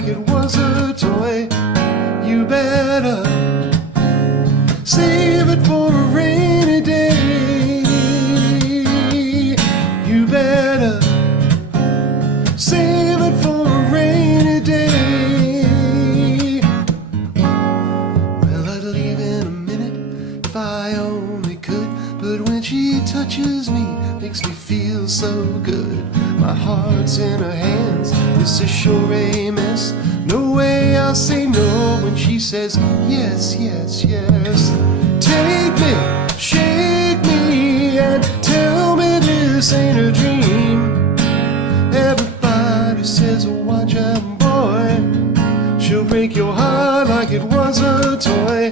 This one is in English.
like it was a toy. You better save it for a rainy day. You better save it for a rainy day. Well, I'd leave in a minute if I only could, but when she touches me, makes me feel so good. My heart's in her hands, this is sure a mess. No way I'll say no when she says yes, yes, yes. Take me, shake me, and tell me this ain't a dream. Everybody says, oh, watch out, boy, she'll break your heart like it was a toy.